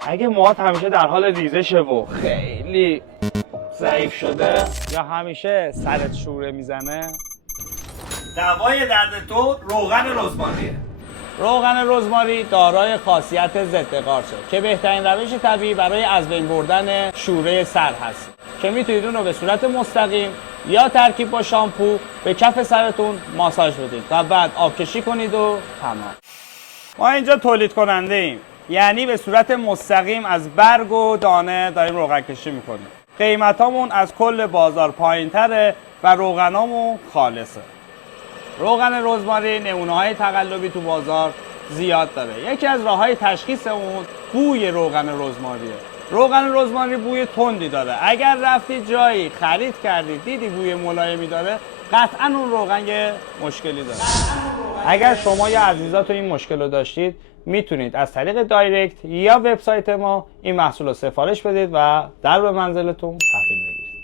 اگه موهات همیشه در حال ریزشه و خیلی ضعیف شده یا همیشه سرت شوره میزنه، دوای درد تو روغن رزماریه. روغن رزماری دارای خاصیت ضد قارچه که بهترین روش طبیعی برای از بین بردن شوره سر هست که میتونید اون رو به صورت مستقیم یا ترکیب با شامپو به کف سرتون ماساژ بدید و بعد آبکشی کنید و تمام. ما اینجا تولید کننده ایم، یعنی به صورت مستقیم از برگ و دانه داریم روغن کشی میکنیم. قیمتامون از کل بازار پایین تره و روغنامون خالصه. روغن رزماری نمونه‌های تقلبی تو بازار زیاد داره. یکی از راه‌های تشخیص اون بوی روغن رزماریه. روغن رزماری بوی تندی داره. اگر رفتی جایی خرید کردی دیدی بوی ملایمی داره، قطعاً اون روغن یه مشکلی داره. اگر شما یا عزیزاتون این مشکل رو داشتید، میتونید از طریق دایرکت یا وبسایت ما این محصول رو سفارش بدید و در به منزلتون تحویل بگیرید.